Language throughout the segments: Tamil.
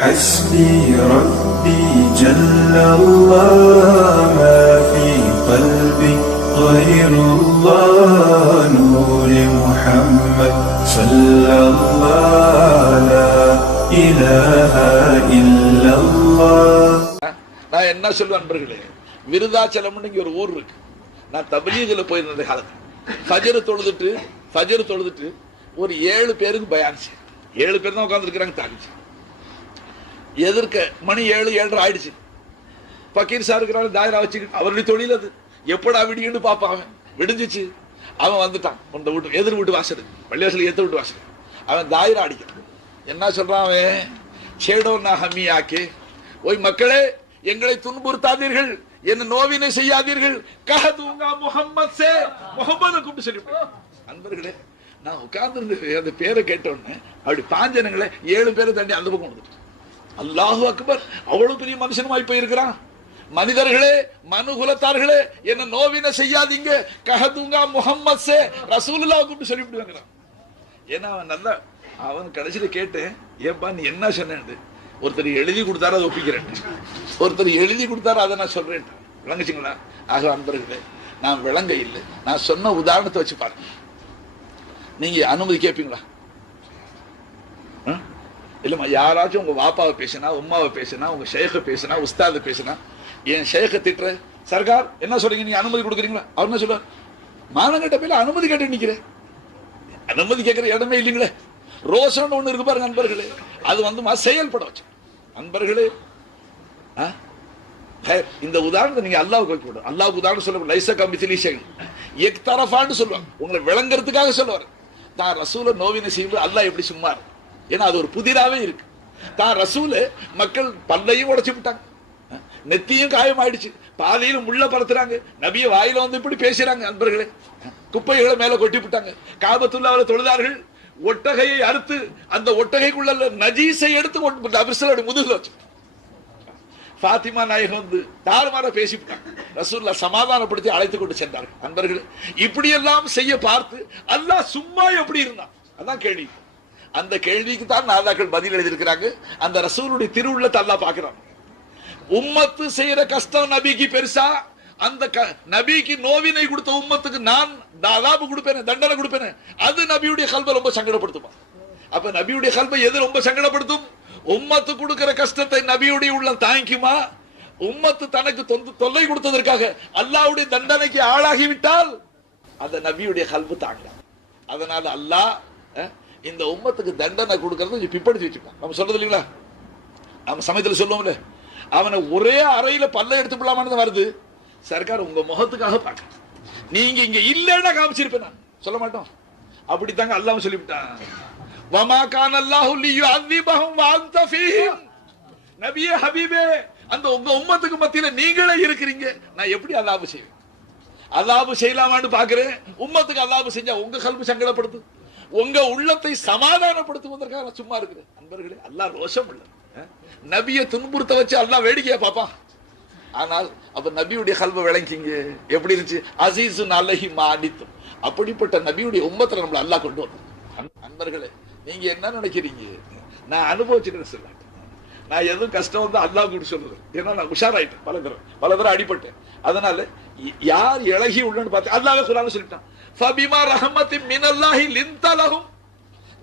حسبي ربي جل الله ما في قلبي غير الله نور محمد صلى الله لا إله إلا الله. நான் என்ன சொல்லுவேன் நண்பர்களே, விருதாச்சலம்னு இங்க ஒரு ஊர் இருக்கு. நான் தப்லீகில் போயிருந்த காலத்துல ஃபஜர் தொழுதுட்டு ஒரு 7 பேருக்கு பயானிச்சு. 7 பேர் தான் உட்காந்துருக்கிறாங்க. தாங்கிச்சு எதிர்க்க மணி 7, 7:30 ஆயிடுச்சு. பக்கீர் சார் இருக்கிறாங்க, தாயரா வச்சுக்கிட்டு அவருடைய தொழில் அது. எப்படா விடியுன்னு பார்ப்பான். அவன் விடிஞ்சிச்சு. அவன் வந்துட்டான் அந்த வீட்டு எதிர் வீட்டு வாசல், பள்ளிவாசல் ஏத்த வீட்டு வாசல். அவன் தாயரா அடிக்கிறான். என்ன சொல்றான் அவன்? சேடோ நான் ஹம்மி ஆக்கே, ஓய் மக்களே எங்களை துன்புறுத்தாதீர்கள், என்ன நோவினை செய்யாதீர்கள், கஹதுங்கா முஹம்மத் சே, முஹம்மது கூப்பிட்டு சொல்லி. அன்பர்களே, நான் உட்கார்ந்து அந்த பேரை கேட்டோன்னு அப்படி பாஞ்சனங்களை 7 பேரை தாண்டி அந்த பக்கம் வந்துட்டு, அல்லாஹு அக்பர், அவ்வளவு பெரிய மனுஷனுமாய் போயிருக்கிறான். மனிதர்களே, மனுகுலத்தார்களே, என்ன நோவினை செய்யாதீங்க, கஹதுங்கா முஹம்மத் சே, ரசூலுல்லாஹ் கூப்பிட்டு சொல்லிவிடுவாங்க. ஏன்னா அவன் நல்லா, அவன் கடைசியில கேட்டேன், ஏப்பா நீ என்ன சொன்னேன்? ஒருத்தர் எழுதி கொடுத்தாரு அதை ஒப்பிக்கிறேன், ஒருத்தர் எழுதி கொடுத்தாரு அதை நான் சொல்றேன். விளங்குச்சிங்களா? ஆக அன்பர்களே, நான் விளங்க இல்லை, நான் சொன்ன உதாரணத்தை வச்சு பாருங்க. நீங்க அனுமதி கேட்பீங்களா? இல்லம்மா, யாராச்சும் உங்க வாப்பாவை பேசினா, உம்மாவை பேசினா, உங்க ஷேഖை பேசினா, உஸ்தாத பேசினா, என் ஷேഖை திட்டுற சர்க்கார் என்ன சொல்றீங்க, நீங்க அனுமதி கொடுக்குறீங்களா? அவர் என்ன சொல்றார்? மானங்கட்ட பேர்ல அனுமதி கேட்டு நிக்கிறேன். அனுமதி கேட்கிற இடமே இல்லைங்களே. ரோஷன் ஒண்ணு இருக்கு பாருங்க நண்பர்களே, அது செயல்பட வச்சு. நண்பர்களே, இந்த உதாரணத்தை நீங்க அல்லாஹ்வுக்கு வைக்க கூடாது. அல்லாஹ்வுக்கு உதாரணம் சொல்ல லைஸ கமித்லி ஷைன் எக் தரஃபான்னு சொல்லுவாங்க. உங்களை விளங்குறதுக்காக சொல்லுவார். தான் ரசூலை நோவினை செய்யும்போது அல்லாஹ் எப்படி சும்மா? ஏன்னா அது ஒரு புதிராவே இருக்கு. தான் ரசூல மக்கள் பல்லையும் உடைச்சு விட்டாங்க, நெத்தியும் காயம் ஆயிடுச்சு, பாதையிலும் முள்ள பறத்துறாங்க, நபிய வாயில வந்து இப்படி பேசுறாங்க. நண்பர்களே, குப்பைகளை மேல கொட்டி விட்டாங்க. காபத்துல்லாஹ்ல தொழுதார்கள், ஒட்டகையை அறுத்து அந்த ஒட்டகைக்குள்ள நஜீஸை எடுத்து முதுகுல வச்சு ஃபாத்திமா நாயகம் வந்து தாறுமாற பேசிவிட்டாங்க. ரசூலுல்லாஹ் சமாதானப்படுத்தி அழைத்து கொண்டு சென்றார்கள். நண்பர்களே, இப்படியெல்லாம் செய்ய பார்த்து அல்லாஹ் சும்மா எப்படி இருந்தான்? அதான் கேள்வி. அந்த கேள்விக்கு தான் நாதாக்கள் பதில் எழுதியிருக்கிறாங்க. அந்த ரசூலுடைய திருவுள்ளத்தை அல்லாஹ் பார்க்கிறான். உம்மத்து செய்யற கஷ்டம் நபிக்கு பெருசா? அந்த நபிக்கு நோவினை கொடுத்த உம்மத்துக்கு நான் அதாபு கொடுப்பேன், தண்டனை கொடுப்பேன். அது நபியுடைய கல்வை ரொம்ப சங்கடப்படுத்துமா? அப்ப நபியுடைய கல்வை எது ரொம்ப சங்கடப்படுத்தும்? உம்மத்து கொடுக்கிற கஷ்டத்தை நபியுடைய உள்ளம் தாங்கிக்குமா? உம்மத்து தனக்கு தொல்லை கொடுத்ததற்காக அல்லாஹ்வுடைய தண்டனைக்கு ஆளாகிவிட்டால் அந்த நபியுடைய கல்வு தாங்க. அதனால அல்லாஹ் இந்த உம்மத்துக்கு தண்டனை கொடுக்கறது பிற்படுத்தி வச்சுப்பான். நம்ம சொல்றது இல்லைங்களா? நம்ம சமயத்தில் சொல்லுவோம்ல, அவனை ஒரே அறையில பல்ல எடுத்து விடலாமான்னு வருது. சர்க்கார் உங்க முகத்துக்காக பார்க்க, நீங்க இங்க இல்லைன்னா காமிச்சிருப்பேன், நான் சொல்ல மாட்டோம். அப்படித்தாங்க அல்லாஹ் சொல்லிவிட்டான். வமா கான அல்லாஹு லியுஅذிபஹும் வஅன்த ஃபீஹிம். நபியே, ஹபீபே, அந்த உங்க உம்மத்துக்கு மத்தியில நீங்களே இருக்கிறீங்க, நான் எப்படி அல்லாஹ் செய்வேன்? அல்லாஹ் செய்யலாமான்னு பாக்குறேன். உம்மத்துக்கு அல்லாஹ் செஞ்சா உங்க கல்வி சங்கடப்படுத்து, உங்க உள்ளத்தை சமாதானப்படுத்துவதற்காக நான் சும்மா இருக்கிறேன். நண்பர்களே, அல்லாஹ் ரோஷம் இல்லை. நபியை துன்புறுத்த வச்சு அல்லாஹ் வேடிக்கையா பார்ப்பான். ஆனால் அப்ப நபியுடைய கல்வை விளங்கிங்க எப்படி இருந்துச்சு? அசீசுன் அலைஹி மா அனித்தும். அப்படிப்பட்ட நபியுடைய உம்மத்துல நம்மள அல்லாஹ் கொண்டு வந்தோம். நண்பர்களே, நீங்க என்ன நினைக்கிறீங்க? நான் அனுபவிச்சுக்கிறேன் சொல்ல, நான் எதுவும் கஷ்டம் வந்து அல்லாஹ் கூட சொல்றது. ஏன்னா நான் உஷாராயிட்டேன், பல தடவை அடிபட்டேன். அதனால யார் இழகி உள்ளன்னு பார்த்து அல்லாஹ் குர்ஆன்ல சொல்லிட்டான், ஃபபிமா ரஹமத்தின் மினல்லாஹி லின்த லஹும்.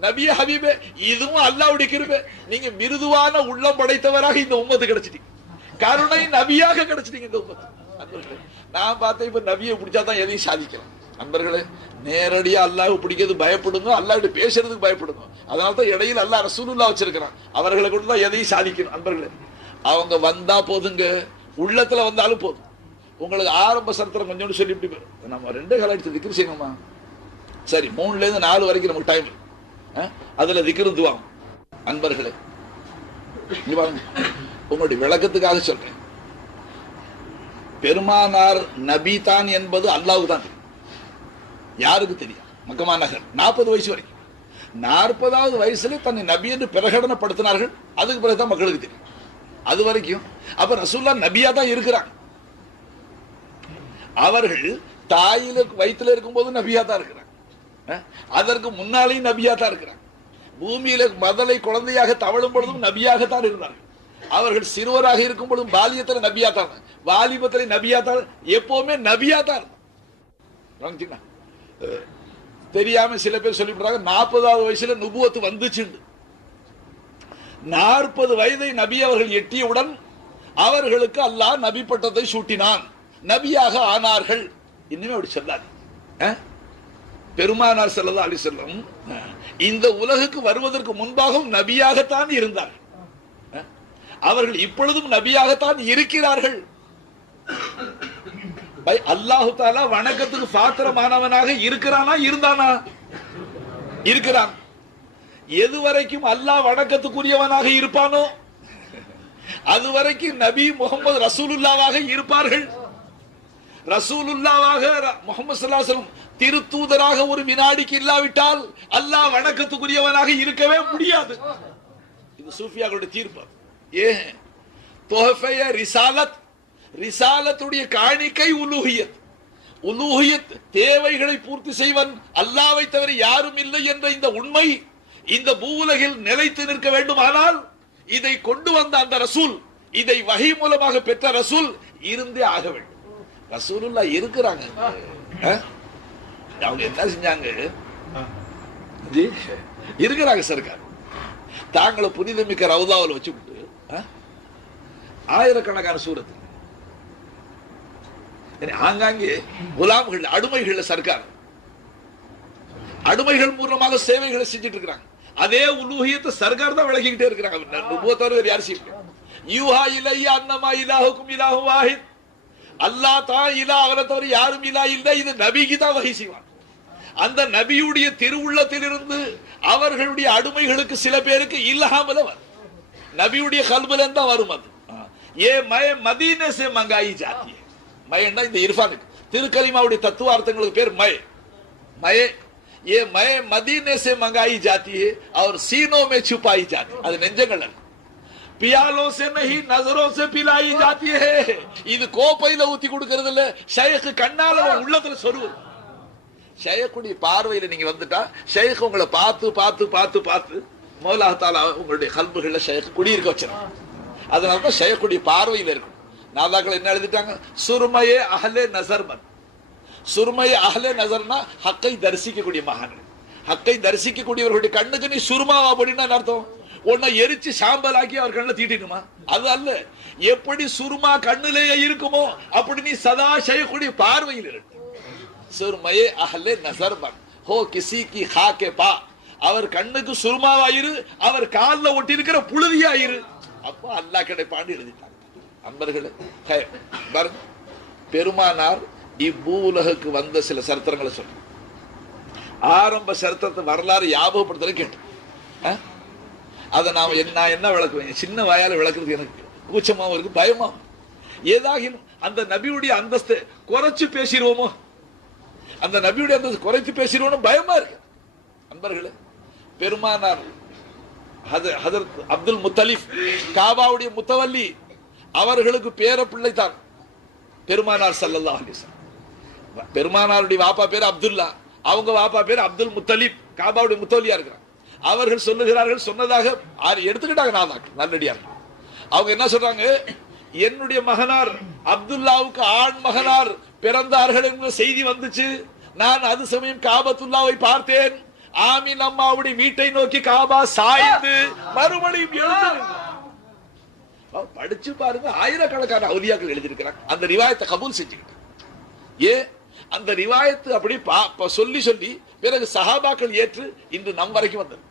நபியே, ஹபீபே, இதுவும் அல்லாஹ்வுடைய கிருபை. நீங்க மிருதுவான உள்ளம் படைத்தவராக இந்த உம்மத்து கிடைச்சிட்டீங்க, கருணை நபியாக கிடைச்சிட்டீங்க இந்த உம்மத்து. நண்பர்களே, நான் பார்த்தேன், இப்ப நபியை பிடிச்சாதான் எதையும் சாதிக்கிறேன். நண்பர்களே, நேரடியா அல்லாஹ் பிடிக்கிறது பயப்படுங்க, அல்லாஹ் பேசுறதுக்கு பயப்படுங்க. அதனால்தான் இடையில் அல்லாஹ் ரசூலுல்லாஹ் வச்சிருக்கிறான். அவர்களை கொண்டு தான் எதையும் சாதிக்கணும். நண்பர்களே, அவங்க வந்தா போதுங்க, உள்ளத்துல வந்தாலும் போதும். உங்களுக்கு ஆரம்ப சரித்திரம் கொஞ்சோண்டு சொல்லிவிட்டு போயிடும். நம்ம 2 கால எடுத்து திக்ர் செய்யணுமா? சரி, 3ல இருந்து 4 வரைக்கும் நமக்கு டைம், அதுல திக்ரும் துவாவும். நண்பர்களே, உங்களுடைய விளக்கத்துக்காக சொல்றேன். பெருமானார் நபி தான் என்பது அல்லாஹ்வுக்கு தான் தெரியும். யாருக்கு தெரியும்? மக்கமா நகர் 40 வயசு வரைக்கும், 40வது வயசுல தன்னை நபி என்று பிரகடனப்படுத்தினார்கள். அதுக்கு பிறகுதான் மக்களுக்கு தெரியும். அது வரைக்கும் அப்ப ரசூலுல்லாஹ் நபியா தான் இருக்கிறாங்க. அவர்கள் தாயில வயிற்றுல இருக்கும் போது நபியா தான் இருக்கிறாங்க, அதற்கு முன்னாலேயும் நபியா தான் இருக்கிறாங்க. பூமியில மதலை குழந்தையாக தவழும் பொழுதும் நபியாகத்தான் இருந்தார்கள். அவர்கள் சிறுவராக இருக்கும் பொழுதும் பாலியத்தில் நபியாத்தான், வாலிபத்தில் நபியாத்தான், எப்பவுமே நபியாத்தான். தெரியாம சில பேர் சொல்லிவிட்டாங்க 40வது வயசுல நுபுவத்து வந்துச்சு. 40 வயதை நபி அவர்கள் எட்டியவுடன் அவர்களுக்கு அல்லாஹ் நபி பட்டத்தை சூட்டினான், நபியாக ஆனார்கள். இன்னுமே அப்படி சொல்லாது. பெருமானார் ஸல்லல்லாஹு அலைஹி வஸல்லம் இந்த உலகுக்கு வருவதற்கு முன்பாகவும் நபியாகத்தான் இருந்தார்கள். அவர்கள் இப்பொழுதும் நபியாகத்தான் இருக்கிறார்கள். அல்லாஹு தஆலா வணக்கத்துக்கு பாத்திரமானவனாக இருக்கிறானா? இருந்தானா? இருக்கிறான். எதுவரைக்கும் அல்லாஹ் வணக்கத்துக்குரியவனாக இருப்பானோ அதுவரைக்கும் நபி முகமது ரசூலுல்லாவாக இருப்பார்கள். ரசூலுல்லாவாக முகமது ஸல்லல்லாஹு அலைஹி வஸல்லம் திருத்தூதராக ஒரு வினாடிக்கு இல்லாவிட்டால் அல்லாஹ் வணக்கத்துக்குரியவனாக இருக்கவே முடியாது. இது சூஃபியாக்களுடைய தீர்ப்பு. ஏன்? தோஹஃபய ரிசாலத், ரிசாலத்துடைய காணிக்கை உலூஹியத். உலூஹியத் தேவைகளை பூர்த்தி செய்வன் அல்லாஹ்வை தவிர யாரும் இல்லை என்ற இந்த உண்மை இந்த பூவுலகில் நிலைத்து நிற்க வேண்டுமானால் இதை கொண்டு வந்த அந்த ரசூல், இதை வஹி மூலமாக பெற்ற ரசூல் இருந்தே ஆக வேண்டும். ரசூலுல்லாஹ் இருக்கிறாங்க. அவங்க என்ன செஞ்சாங்க? இருக்கிறாங்க சர்க்கார். தாங்களை புனிதமிக்க ரவுதாவில் வச்சுக்கிட்டு ஆயிரக்கணக்கான சூரத்து ஆங்காங்கே குலாம்கள், அடிமைகள் சர்க்கார் அடிமைகள் மூலமாக சேவைகளை செஞ்சுட்டு இருக்கிறாங்க. அதே உலூஹியத்தை சர்க்கார் தான் விளக்கிக்கிட்டே இருக்கிறாங்க. நுபுவத்தோட வேற யார் செய்ய? யூஹா இலையா அன்னமா இலாஹுக்கும் இலாஹு வாஹித். அல்லாஹ் தான் இலா, அவரை தவிர யாரும் இலா இல்லை. இது நபிக்கு தான் வஹி செய்வான். அந்த நபியுடைய திருவுள்ளத்திலிருந்து அவர்களுடைய அடிமைகளுக்கு சில பேருக்கு இல்லாமல வரும். நபியுடைய கல்புல தான் வரும். அது ஏ மய மதீனே சே மங்காயி ஜாத்தி. மயன்னா இந்த இர்ஃபானுக்கு திருக்கலிமாவுடைய தத்துவார்த்தங்களுக்கு பேர் மய. மய ये मैं मदीने से मंगाई जाती है और सीनों में छुपाई जाती है. அது நெஞ்சங்கள் அல்ல. பியாலோ से नहीं नजरों से पिलाई जाती है. இது கோப்பையில ஊத்தி கொடுக்கிறது இல்ல, ஷைக் கண்ணால உள்ளத்துல சொருவு. ஷைக்குடைய பார்வையில நீங்க வந்துட்டா ஷைக் உங்களை பார்த்து பார்த்து பார்த்து பார்த்து மௌலா தஆலா உங்களுடைய கல்புகள்ல ஷைக் குடியிருக்க வச்சிருக்கான். அதனால தான் ஷைக்குடைய பார்வையில இருக்கும். நாதாக்கள் என்ன எழுதிட்டாங்க? சுர்மயே அஹ்லே நஸர்மன். சுர்மை அஹ்லே நஸர்னா ஹக்கை தரிசிக்கக்கூடிய மகான்கள். ஹக்கை தரிசிக்கக்கூடியவர்களுடைய கண்ணுக்கு நீ சுர்மாவா அப்படின்னா அர்த்தம் உன்னை எரிச்சு சாம்பலாக்கி அவர் கண்ணில் தீட்டிடுமா? அது அல்ல. எப்படி சுர்மா கண்ணிலேயே இருக்குமோ அப்படி நீ சதா ஷைக்குடைய பார்வையில் இருக்கு. சுர்மையே அஹ்லே நஸர்மன் ஹோ கிசி கி ஹாக்கே பா. அவர் கண்ணுக்கு சுர்மாவாயிரு, அவர் காலில் ஒட்டி இருக்கிற புழுதியாயிரு. அப்போ அல்லாஹ் கிடைப்பான்னு எழுதிட்டாங்க. அன்பர்களே, பெருமானார் இப்பூலகுக்கு வந்த சில சரித்திரங்களை சொல்ல, ஆரம்ப சரித்திரத்தை வரலாறு ஞாபகப்படுத்த கேட்டேன். அதை நான் என்ன விளக்குவேன்? சின்ன வாயால விளக்குறது எனக்கு கூச்சமாவும் இருக்கு, பயமாவும். ஏதாகிலும் அந்த நபியுடைய அந்தஸ்தை குறைச்சு பேசிடுவோமோ, அந்த நபியுடைய அந்தஸ்து குறைத்து பேசிடுவோம் பயமா இருக்கு. அன்பர்களே, பெருமானார் ஹஜரத் அப்துல் முத்தலிப் காபாவுடைய முத்தவல்லி அவர்களுக்கு பேர பிள்ளை தான் பெருமானார் ஸல்லல்லாஹு அலைஹி வஸல்லம். பெருமானாருடைய வாப்பா பேர் அப்துல்லா, அவங்க வாப்பா பேர் அப்துல் முத்தலிப், காபாவுடைய முத்தவல்லியா இருக்கிறாங்க. அவர்கள் சொல்லுகிறார்கள், சொன்னதாக எடுத்துக்கிட்டாங்க நாதாக்கள் நல்லடியார். அவங்க என்ன சொல்றாங்க? என்னுடைய மகனார் அப்துல்லாவுக்கு ஆண் மகனார் பிறந்தார்கள் என்ற செய்தி வந்துச்சு. நான் அது சமயம் காபத்துல்லாவை பார்த்தேன். ஆமீன் அம்மாவுடைய வீட்டை நோக்கி காபா சாய்ந்து மறுபடியும் எழுந்து படிச்சு பாருங்க. ஆயிரக்கணக்கான அவுலியாக்கள் எழுதியிருக்கிறாங்க. அந்த ரிவாயத்தை கபூல் செஞ்சுக்கிட்டு அந்த ரிவாயத்து அப்படி சொல்லி சொல்லி பிறகு சஹாபாக்கள் ஏற்று இன்று நம் வரைக்கும் வந்தது.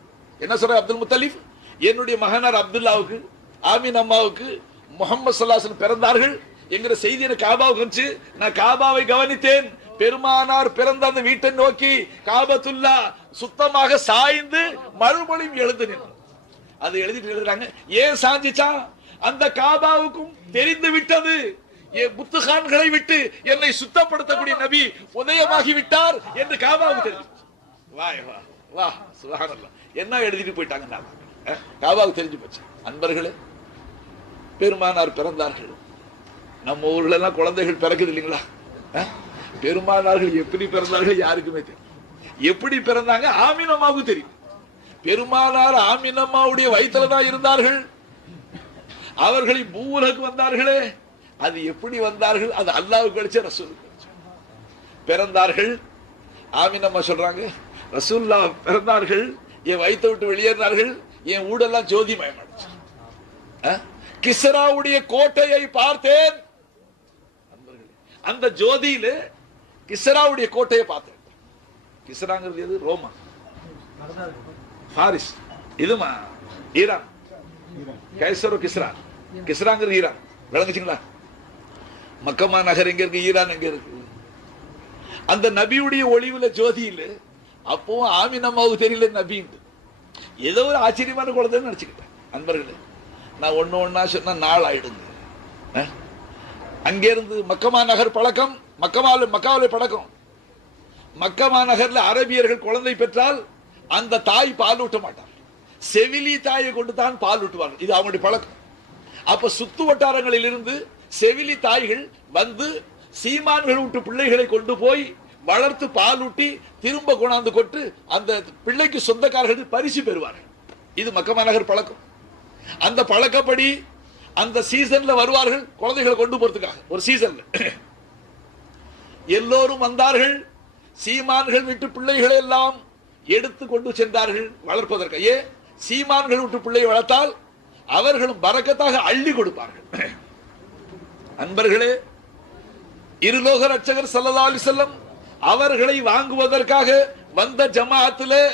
என்ன சொல்ற? அப்துல் முத்தலிப் என்னுடைய மகனார் அப்துல்லாவுக்கு ஆமீன் அம்மாவுக்கு முஹம்மது ஸல்லல்லாஹு அலைஹி வஸல்லம் பிறந்தார்கள் என்கிற செய்தி எனக்கு காபாவுக்கு வந்துச்சு. நான் காபாவை கவனித்தேன். பெருமானார் பிறந்த அந்த வீட்டை நோக்கி காபத்துல்லா சுத்தமாக சாய்ந்து மறுபடியும் எழுந்து நின்று அது எழுதிட்டு எழுதுறாங்க. ஏன் சாஞ்சிச்சா? அந்த காபாவுக்கும் தெரிந்து விட்டது, புத்துகான்களை விட்டு என்னை சுத்தப்படுத்தக்கூடிய நபி உதயமாகி விட்டார் என்று காபாவுக்கு தெரிஞ்சு. வா சுப்ஹானல்லாஹ், என்ன எழுதிட்டு போயிட்டாங்க. காபாவுக்கு தெரிஞ்சு போச்சு. அன்பர்களே, பெருமானார் பிறந்தார்கள். நம்ம ஊர்ல எல்லாம் குழந்தைகள் பிறக்குது இல்லைங்களா? பெருமானார்கள் எப்படி பிறந்தார்கள் யாருக்குமே தெரியும். எப்படி பிறந்தாங்க ஆமீன் அம்மாவுக்கு தெரியும். பெருமானார் ஆமினம்மாவுடைய வயிற்றுல தான் இருந்தார்கள். அவர்களை பூவுலகு வந்தார்களே, அது எப்படி வந்தார்கள்? அது அல்லாஹ்வுக்கு கிடைச்ச ரசூலுக்கு பிறந்தார்கள். ஆமினம்மா சொல்றாங்க, ரசூல்லா பிறந்தார்கள், என் வயிற்றை விட்டு வெளியேறினார்கள், என் ஊடெல்லாம் ஜோதிமயமாச்சு. கிஸ்ராவுடைய கோட்டையை பார்த்தேன். அந்த ஜோதியில கிஸ்ராவுடைய கோட்டையை பார்த்தேன். கிஸ்ராங்கிறது எது? ரோமா, பாரிஸ், இதுமா ஈரான். கைசரோ கிஸ்ரா, கிஸ்ராங்கிறது ஈரான். விளங்குச்சுங்களா? மக்கமா நகர் எங்க இருக்கு, ஈரான் எங்க இருக்கு? அந்த நபியுடைய ஒளிவுல ஜோதியில அப்போ ஆமினம்மாவுக்கு தெரியல நபின்னு. ஏதோ ஒரு ஆச்சரியமான குழந்தைன்னு நினைச்சுக்கிட்டேன். அன்பர்களே, நான் ஒன்னா சொன்னா நாள் ஆயிடுங்க. அங்கிருந்து மக்கமா நகர் பழக்கம், மக்காவில பழக்கம். மக்கமா நகர்ல அரபியர்கள் குழந்தை பெற்றால் அந்த தாய் பால் ஊட்ட மாட்டார், செவிலி தாயை கொண்டு தான் பால் ஊட்டுவார்கள். இது அவங்களுடைய பழக்கம். அப்ப சுத்து வட்டாரங்களில் இருந்து செவிலி தாய்கள் வந்து சீமான்கள் விட்டு பிள்ளைகளை கொண்டு போய் வளர்த்து பால் ஊட்டி திரும்ப கொண்டாந்து கொண்டு அந்த பிள்ளைக்கு சொந்தக்காரர்கள் பரிசு பெறுவார்கள். இது மக்கமா நகர் பழக்கம். அந்த பழக்கப்படி அந்த சீசன்ல வருவார்கள் குழந்தைகளை கொண்டு போறதுக்காக. ஒரு சீசன்ல எல்லோரும் வந்தார்கள். சீமான்கள் விட்டு பிள்ளைகளை எல்லாம் எடுத்து கொண்டு சென்றார்கள் வளர்ப்பதற்கு. சீமான்கள் விட்டு பிள்ளையை வளர்த்தால் அவர்களும் பரக்கத்தாக அள்ளி கொடுப்பார்கள். அன்பர்களே, இருலோக ரட்சகர் ஸல்லல்லாஹு அலைஹி வஸல்லம் அவர்களை வாங்குவதற்காக வந்த ஜமாஅத்திலே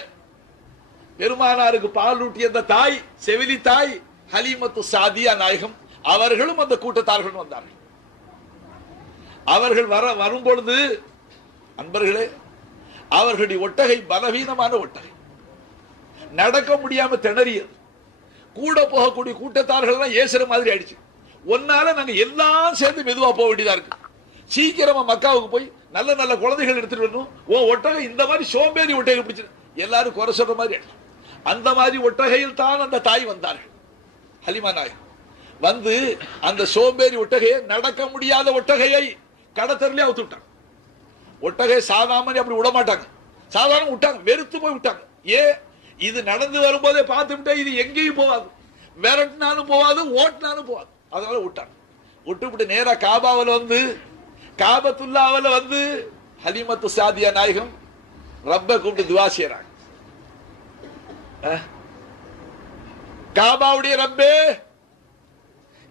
பெருமானாருக்கு பால் ஊட்டிய அந்த தாய், செவிலி தாய் ஹலீமத்து சாதியா நாயகம், அவர்களும் அந்த கூட்டத்தார்கள் வந்தார்கள். அவர்கள் வரும்பொழுது அன்பர்களே, அவர்களுடைய ஒட்டகை பலவீனமான ஒட்டகை, நடக்க முடியாம திணறியது. கூட போகக்கூடிய கூட்டத்தார்கள் ஏசுற மாதிரி ஆயிடுச்சு. ஒன்னால நாங்க எல்லாம் சேர்ந்து மெதுவா போக வேண்டியதா இருக்கு. சீக்கிரமா மக்காவுக்கு போய் நல்ல நல்ல குழந்தைகள் எடுத்துட்டு வரணும். ஒட்டகை இந்த மாதிரி சோம்பேறி ஒட்டகை பிடிச்சு எல்லாரும் குறை சொல்ற மாதிரி ஆயிடுச்சு. அந்த மாதிரி ஒட்டகையில் தான் அந்த தாய் வந்தார்கள். ஹலிமா நாயகம் வந்து அந்த சோம்பேறி ஒட்டகையை, நடக்க முடியாத ஒட்டகையை கடத்தரிலே அவுத்து விட்டாங்க. ஒட்டகை சாதாரண அப்படி விட மாட்டாங்க, சாதாரண விட்டாங்க, வெறுத்து போய் விட்டாங்க. இது நடந்து வரும்போதே பார்த்து விட்டா இது எங்கேயும் போகாது, விரட்டினாலும் போகாது, ஓட்டினாலும் போகாது. அதனால விட்டாங்க. விட்டு நேரா காபாவில் வந்து, காபத்துல்லாவில் வந்து ஹலீமத்து சாதியா நாயகம் ரப்ப கூப்பிட்டு துவா செய்றாங்க. காபாவுடைய ரப்பே,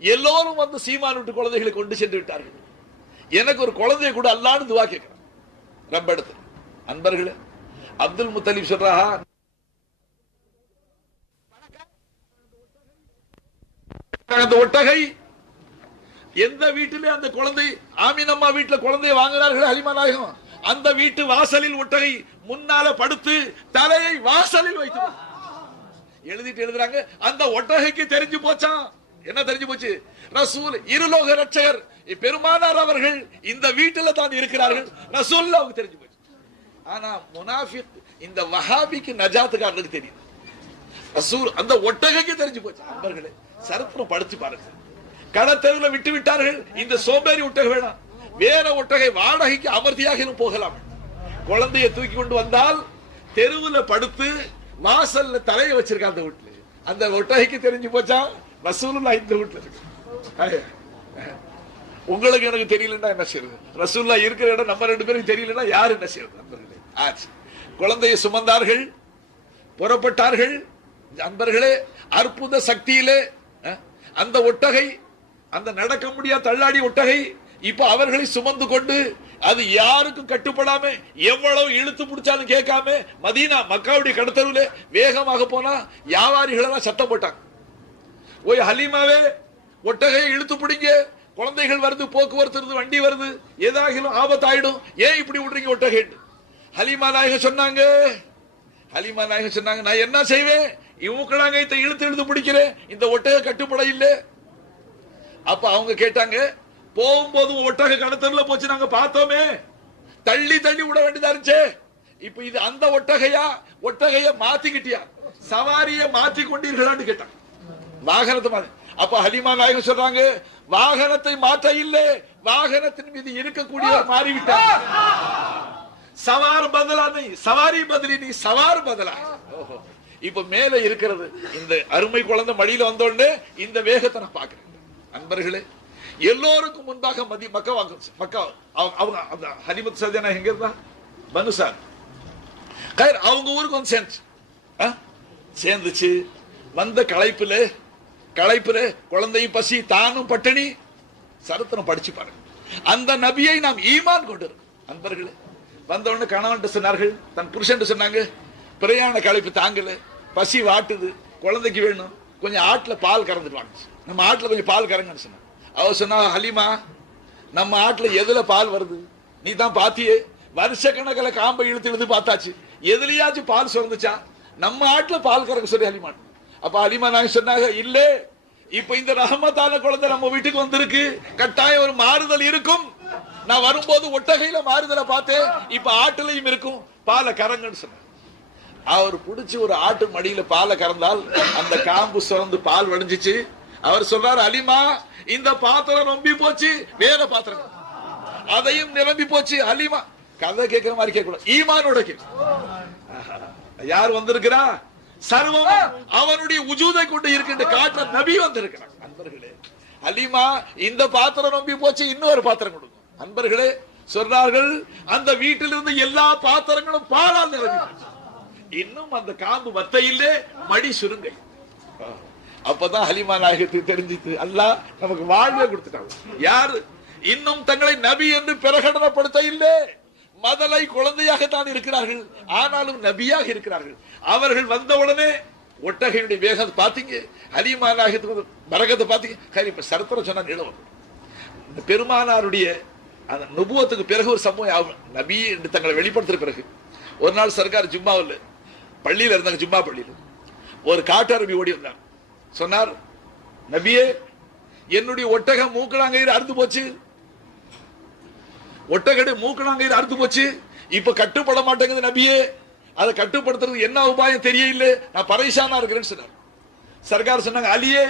எல்லோரும் வந்து சீமான் விட்டு குழந்தைகளை கொண்டு சென்று விட்டார்கள், எனக்கு ஒரு குழந்தைய கூட அல்லான்னு துவா கேட்கிறான் ரப்ப எடுத்து. அன்பர்களே, அப்துல் முத்தலிப் சொல்றாஹா, அந்த ஒட்டகை எந்த வீட்டிலே அந்த குழந்தை, ஆமினம்மா வீட்டுல குழந்தையை வாங்கினார்கள் ஹலிமா நாயகம், அந்த வீட்டு வாசலில் ஒட்டகை முன்னால படுத்து தலையை வாசலில் வைத்து எழுதிட்டு எழுதுறாங்க. அந்த ஒட்டகைக்கு தெரிஞ்சு போச்சான். என்ன தெரிஞ்சு போச்சு? ரசூல், இருலோக ரட்சகர் பெருமானார் அவர்கள் இந்த வீட்டில தான் இருக்கிறார்கள், ரசூலுல்லாஹ்வுக்கு தெரிஞ்சு போச்சு. ஆனா முனாஃபிக் இந்த வஹாபிக்கு நஜாத்துக்காரனுக்கு தெரியும், ரசூல் அந்த ஒட்டகைக்கு தெரிஞ்சு போச்சு. நண்பர்களே, சரித்திரம் படிச்சு பாருங்க. கடத்தெருவில் விட்டு விட்டார்கள். இந்த சோம்பேறி ஒட்டகை வேணாம், வேற ஒட்டகை வாடகைக்கு அமர்த்தியாக போகலாம். குழந்தையை தூக்கி கொண்டு வந்தால் தெருவில் படுத்து வாசல்ல தலையை வச்சிருக்க அந்த வீட்டுல. அந்த ஒட்டகைக்கு தெரிஞ்சு போச்சா ரசூலுல்லாஹ் இந்த வீட்டுல இருக்கு. உங்களுக்கு எனக்கு தெரியலன்னா என்ன செய்யறது? ரசூலுல்லாஹ் இருக்கிற இடம் நம்ம ரெண்டு பேருக்கு தெரியலன்னா யார் என்ன செய்யறது? ஆச்சு. குழந்தையை சுமந்தார்கள், புறப்பட்டார்கள். அன்பர்களே, அற்புத சக்தியிலே அந்த ஒட்டகை, அந்த நடக்க முடியாத தள்ளாடி ஒட்டகை இப்ப அவர்களை சுமந்து கொண்டு, அது யாருக்கும் கட்டுப்படாம, எவ்வளவு இழுத்து பிடிச்சாலும் கேட்காம மதீனா மக்காவுடைய கடத்தருவிலே வேகமாக போனா வியாபாரிகள் எல்லாம் சத்தம் போட்டாங்க. ஓய் ஹலீமாவே, ஒட்டகையை இழுத்து பிடிங்க, குழந்தைகள் வருது, போக்குவரத்து வருது, வண்டி வருது, ஏதாகிலும் ஆபத்தாயிடும், ஏன் இப்படி விடுறீங்க ஒட்டகை? ஹலீமா நாயகம் சொன்னாங்க, நான் என்ன செய்வேன்? இவங்களாங்க இழுத்து இழுத்து பிடிக்கிறேன், இந்த ஒட்டகை கட்டுப்பட இல்லை. அப்ப அவங்க கேட்டாங்க, போகும்போது ஒட்டகை கடத்தல போச்சு, நாங்க பார்த்தோமே, தள்ளி தள்ளி விட வேண்டியதா இருந்துச்சு. இப்ப இது அந்த ஒட்டகைய மாத்திக்கிட்டியா, சவாரிய மாத்தி கொண்டீர்களான்னு கேட்டாங்க, வாகனத்தை மாத்தி. அப்ப ஹலீமா நாயகம் சொல்றாங்க, வாகனத்தை மாற்ற இல்லை, வாகனத்தின் மீது இருக்கக்கூடிய மாறிவிட்டார். சவார் பதலா நீ, சவாரி பதிலி நீ, சவார் பதலா. இப்ப மேல இருக்கிறது இந்த அருமை குழந்தை மடியில வந்தோடனே இந்த வேகத்தை நான் பாக்குறேன். நண்பர்களே, எல்லோருக்கும் முன்பாக மக்கா அவங்க அந்த ஹனிமத் சஜனா எங்க இருந்தா பனுசார் அவங்க ஊருக்கு வந்து சேர்ந்துச்சு. வந்த களைப்புல குழந்தையும் பசி தானும் பட்டினி. சரித்திரம் படிச்சு பாருங்க. அந்த நபியை நாம் ஈமான் கொண்டு நண்பர்களே. வந்தவொடனே கணவன் சொன்னார்கள், தன் புருஷன் சொன்னாங்க, பிரயாண களைப்பு தாங்கல, பசி வாட்டுது, குழந்தைக்கு வேணும், கொஞ்சம் ஆட்டுல பால் கறந்துடுவாங்க, நம்ம ஆட்டுல கொஞ்சம் பால் கறங்கன்னு சொன்னாங்க. அவ சொன்னா, ஹலிமா நம்ம ஆட்டுல எதுல பால் வருது, நீ தான் பாத்தியே, வருஷ கணக்கில் காம்பை இழுத்து பார்த்தாச்சு, எதுலயாச்சும் பால் சுரந்துச்சா, நம்ம ஆட்டுல பால் கறக்க சொல்லி ஹலிமா. அப்ப ஹலிமா நாங்க சொன்னாங்க, இல்ல இப்ப இந்த ரஹமத்தான குழந்தை நம்ம வீட்டுக்கு வந்திருக்கு, கட்டாயம் ஒரு மாறுதல் இருக்கும். நான் வரும்போது ஒட்டகையில மாறுதலை பார்த்தேன், இப்ப ஆட்டுலையும் இருக்கும், பாலை கறங்கன்னு சொன்னார். அவர் புடிச்சு ஒரு ஆட்டு மடியில பாலை கறந்தால் அந்த காம்பு சுரந்து பால் வடிஞ்சிச்சு. அவர் சொல்றாரு, அலிமா இந்த பாத்திரம் ரொம்பி போச்சு, வேற பாத்திரம் அதையும் நிரம்பி போச்சு. அலிமா கதை கேட்கிற மாதிரி கேட்கணும், ஈமானோட கேட்கணும். யார் வந்திருக்கிறா? சர்வம் அவனுடைய உஜூதை கொண்டு இருக்கின்ற காற்ற நபி வந்திருக்கிறார். அன்பர்களே, அலிமா இந்த பாத்திரம் ரொம்பி போச்சு, இன்னொரு பாத்திரம் கொடுக்கும். அன்பர்களே சொன்னார்கள், அந்த வீட்டிலிருந்து எல்லா பாத்திரங்களும் பாலால் நிரம்பி, இன்னும் அந்த காம்பு வத்தையிலே மடி சுருங்கை. அப்பதான் ஹலிமா நாயகத்துக்கு தெரிஞ்சிட்டு அல்லாஹ் நமக்கு வாழ்வே கொடுத்துட்டாங்க. யாரு இன்னும் தங்களை நபி என்று பிரகடனப்படுத்த இல்லை, மதலை குழந்தையாகத்தான் இருக்கிறார்கள், ஆனாலும் நபியாக இருக்கிறார்கள். அவர்கள் வந்தவுடனே ஒட்டகையுடைய வேகத்தை பாத்தீங்க, ஹலிமா நாயகத்துக்கு பரகத்தை பாத்தீங்க. இப்ப சரித்திரம் சொன்னா நிலவும். இந்த பெருமானாருடைய அந்த நுபுவத்துக்கு பிறகு ஒரு சம்பவம், நபி என்று தங்களை வெளிப்படுத்துற பிறகு ஒரு நாள் சர்க்கார் ஜும்மாவில் பள்ளியில இருந்தாங்க, ஜும்மா பள்ளியில் ஒரு காட்டரபி ஓடி வந்தாங்க. சொன்னார், நபியே என்னுடைய ஒட்டகம் மூக்கலாங்கயிறு அறுத்து போச்சு, ஒட்டகை மூக்கலாங்கயிறு அறுத்து போச்சு, இப்ப கட்டுப்பட மாட்டேங்குது நபியே, அதை கட்டுப்படுத்துறது என்ன உபாயம் தெரியல, நான் பரைசானா இருக்கிறேன்னு சொன்னார். சர்க்கார் சொன்னாங்க, அலியே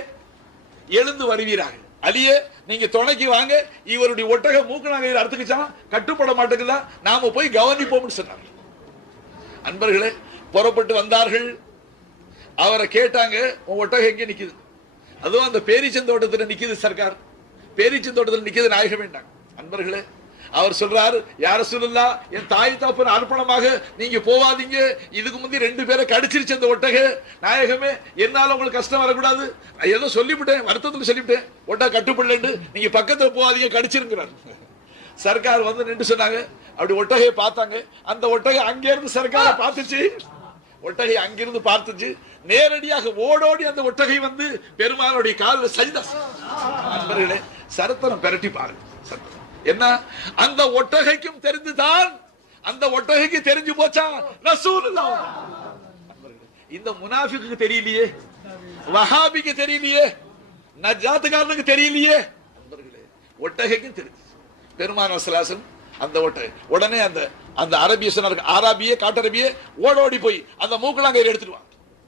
எழுந்து வருவீராக, அலியே நீங்க துணைக்கு வாங்க, இவருடைய ஒட்டக மூக்கலாங்கயிறு அறுத்துக்குச்சா, கட்டுப்பட மாட்டேங்குதா, நாம போய் கவனிப்போம்னு சொன்னாங்க. அன்பர்களே புறப்பட்டு வந்தார்கள். அவரை கேட்டாங்க, உன் ஒட்டகம் எங்க நிக்குது? அதுவும் அந்த பேரிச்சந்தோட்டத்தில் நிக்குது சர்க்கார், பேரிச்சந்தோட்டத்தில் நிக்குது நாயகம் வேண்டாங்க. அன்பர்களே அவர் சொல்றாரு, யார சொல்லலா என் தாய் தாப்பன் அர்ப்பணமாக நீங்க போவாதீங்க, இதுக்கு முந்தி 2 பேரை கடிச்சிருச்சு அந்த ஒட்டக, நாயகமே என்னால உங்களுக்கு கஷ்டம் வரக்கூடாது, ஏதோ சொல்லிவிட்டேன், வருத்தத்தில் சொல்லிவிட்டேன், ஒட்டக கட்டுப்படலன்னு, நீங்க பக்கத்துல போவாதீங்க, கடிச்சிருக்கிறார். சர்க்கார் வந்து நின்று சொன்னாங்க. அப்படி ஒட்டகையை பார்த்தாங்க. அந்த ஒட்டகை அங்கிருந்து சர்க்கார பார்த்துச்சு, ஒட்டகை அங்கிருந்து பார்த்துச்சு, நேரடியாக ஓடோடி அந்த ஒட்டகை வந்து பெருமாளுடைய காலில் சஜ்தா. நண்பர்களே சரித்திரம் பெரட்டி பாருங்க. என்ன அந்த ஒட்டகைக்கும் தெரிந்துதான், அந்த ஒட்டகைக்கு தெரிஞ்சு போச்சா ரசூலுல்லாஹ். இந்த முனாஃபிக்கு தெரியலையே, வஹாபிக்கு தெரியலையே, நஜாத்துக்காரனுக்கு தெரியலையே, ஒட்டகைக்கும் தெரிஞ்சு. பெருமானார் ஸல்லல்லாஹு அலைஹி வஸல்லம் அந்த ஒட்டகை உடனே அந்த அரபிய சொன்னார், ஆராபியே காட்டரபியே ஓடோடி போய் அந்த மூக்கலாங்கயிறு எடுத்துடுவான்,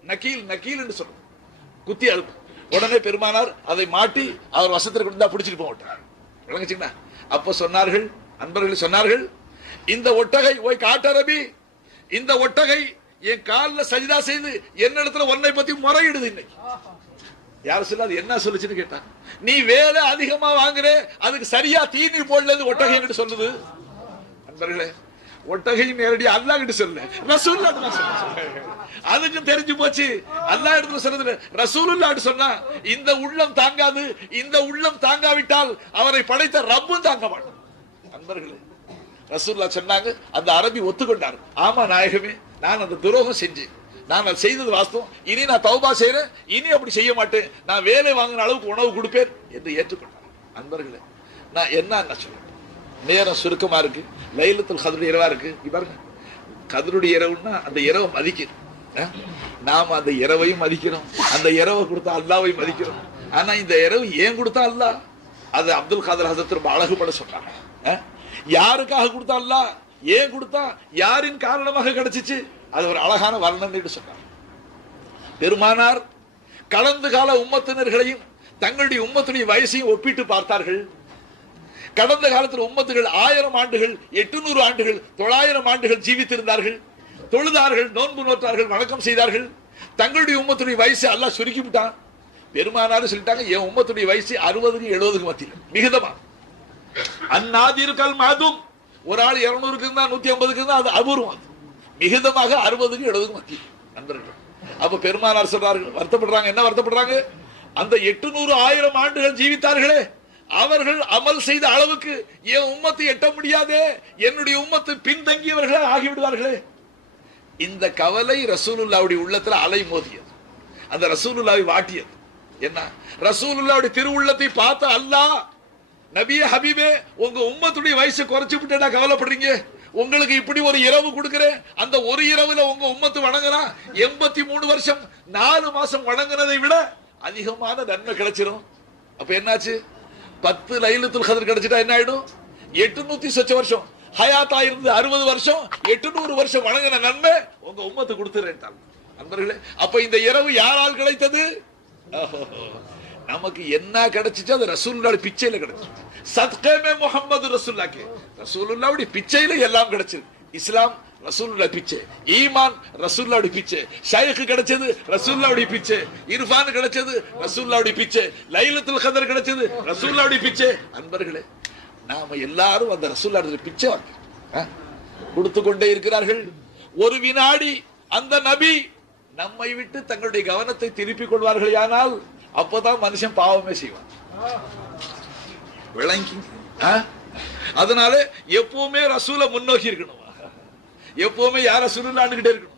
நக்கீல் என்று சொல்லுவோம், குத்தி அழுப்பு. உடனே பெருமானார் அதை மாட்டி அவர் வசத்திற்கு கொண்டு பிடிச்சிட்டு போட்டார். விளங்குச்சுங்களா? அப்போ சொன்னார்கள், அன்பர்கள் சொன்னார்கள், இந்த ஒட்டகை ஓய் காட்டரபி, இந்த ஒட்டகை என் காலில் சஜிதா செய்து என்னிடத்துல உன்னை பத்தி முறையிடுது. இன்னைக்கு யாரும் சொல்லாது, என்ன சொல்லுச்சுன்னு கேட்டான். நீ வேலை அதிகமா வாங்குற, அதுக்கு சரியா தீனி போடலது ஒட்டகை என்று சொல்லுது. அன்பர்களே ஒட்டகை நேரடி அல்லாஹ் கிட்ட சொல்லல, ரசூலுல்லாஹ் கிட்ட சொல்லுது. அதுக்கும் தெரிஞ்சு போச்சு, அல்லாஹ் இடத்துல சொல்றது ரசூலுல்லாஹ் சொன்னா இந்த உள்ளம் தாங்காது, இந்த உள்ளம் தாங்காவிட்டால் அவரை படைத்த ரப்பும் தாங்க மாட்டான். அன்பர்களே ரசூலுல்லாஹ் சொன்னாங்க, அந்த அரபி ஒத்துக்கொண்டார், ஆமா நாயகமே நான் அந்த துரோகம் செஞ்சேன், நான் அதை செய்தது வாஸ்தவம், இனி நான் தௌபா செய்யறேன், இனி அப்படி செய்ய மாட்டேன், நான் வேலை வாங்கின அளவுக்கு உணவு கொடுப்பேன் என்று ஏற்றுக்கொண்டார். அன்பர்களே நான் என்ன சொல்றேன், நேரம் சுருக்கமா இருக்கு, லைலத்துல் கத்ர் இரவா இருக்கு. பாருங்க, கத்ருடைய இரவுன்னா அந்த இரவை மதிக்கணும், நாம அந்த இரவையும் மதிக்கிறோம், அந்த இரவை கொடுத்தா அல்லாவையும் மதிக்கிறோம். ஆனா இந்த இரவு ஏன் கொடுத்தா அல்லாஹ், அது அப்துல் காதர் ஹஸரத் ரொம்ப அழகுபட சொல்றாங்க. யாருக்காக கொடுத்தா அல்லாஹ், ஏன் கொடுத்தா, யாரின் காரணமாக கிடைச்சிச்சு, அது ஒரு அழகான வர்ணனை சொன்னார். பெருமானார் கடந்த கால உம்மத்தினர்களையும் தங்களுடைய உம்மத்துடைய வயசையும் ஒப்பிட்டு பார்த்தார்கள். கடந்த காலத்தில் உம்மத்துகள் 1000 ஆண்டுகள், 800 ஆண்டுகள், 900 ஆண்டுகள் ஜீவித்திருந்தார்கள், தொழுதார்கள், நோன்பு நோற்றார்கள், வணக்கம் செய்தார்கள். தங்களுடைய உம்மத்துடைய வயசு அல்லாஹ் சுருக்கி விட்டான். பெருமானாரும் சொல்லிட்டாங்க, என் உம்மத்துடைய வயசு 60க்கு 70க்கு மத்தியில் மிகுதமா. அந்நாதிருக்கல் மாதும், ஒரு ஆள் 200க்கு இருந்தா 150க்கு இருந்தா அது அபூர்வம். மிகுதமாக 60க்கு 70க்கு மத்தியில். நண்பர்கள், அப்ப பெருமானார் சொல்றார்கள், வருத்தப்படுறாங்க. என்ன வருத்தப்படுறாங்க? அந்த 800,000 ஆண்டுகள் ஜீவித்தார்களே, அவர்கள் அமல் செய்த அளவுக்கு என் உம்மத்தை எட்ட முடியாதே, என்னுடைய உம்மத்து பின்தங்கியவர்களே ஆகிவிடுவார்களே. இந்த கவலை ரசூலுல்லாவுடைய உள்ளத்துல அலை மோதியது, அந்த ரசூலுல்லாவை வாட்டியது. என்ன? ரசூலுல்லாவுடைய திருவுள்ளத்தை பார்த்த அல்லாஹ், நபியே ஹபீபே, உங்க உம்மத்துடைய வயசை குறைச்சு விட்டா கவலைப்படுறீங்க, உங்களுக்கு இப்படி ஒரு இரவு கொடுக்கிறேன், அந்த ஒரு இரவுல உங்க உம்மத்து வணங்கினா 83 வருஷம் 4 மாசம் வணங்கினதை விட அதிகமான நன்மை கிடைச்சிடும். அப்ப என்னாச்சு? 10 லைலத்துல் கத்ர் கிடைச்சிட்டா என்ன ஆயிடும்? 800 சொச்ச வருஷம் ஹயாத்தா இருந்து 60 வருஷம் 800 வருஷம் வணங்கின நன்மை உங்க உம்மத்து கொடுத்துறேன். நண்பர்களே, அப்ப இந்த இரவு யாரால் கிடைத்தது? நமக்கு என்ன கிடைச்சிச்சு? அது ரசூலுல்லாஹ் பிச்சையில கிடைச்சு. சத்கே மே முஹம்மது ரசூலுல்லாஹ், ரசூலுல்லாஹ்வுடைய பிச்சையில எல்லாம் கிடைச்சது. இஸ்லாம் ரசூலுல்லாஹ் பிச்சை, ஈமான் ரசூலுல்லாஹ்வுடைய பிச்சை, ஷைக் கிடைச்சது ரசூலுல்லாஹ்வுடைய பிச்சை, இர்ஃபான் கிடைச்சது ரசூலுல்லாஹ்வுடைய பிச்சை, லைலத்துல் கத்ர் கிடைச்சது ரசூலுல்லாஹ்வுடைய பிச்சை. நண்பர்களே, நாம எல்லாரும் அந்த ரசூலுல்லாஹ்வுடைய பிச்சை கொடுத்து கொண்டே இருக்கிறார்கள். ஒரு வினாடி அந்த நபி நம்மை விட்டு தங்களுடைய கவனத்தை திருப்பிக் கொள்வார்கள், ஆனால் அப்பதான் மனுஷன் பாவமே செய்வான். விளங்கி, அதனால எப்பவுமே ரசூலை முன்னோக்கி இருக்கணும், எப்பவுமே யார ரசூலுல்லாஹ்னுகிட்டே இருக்கணும்.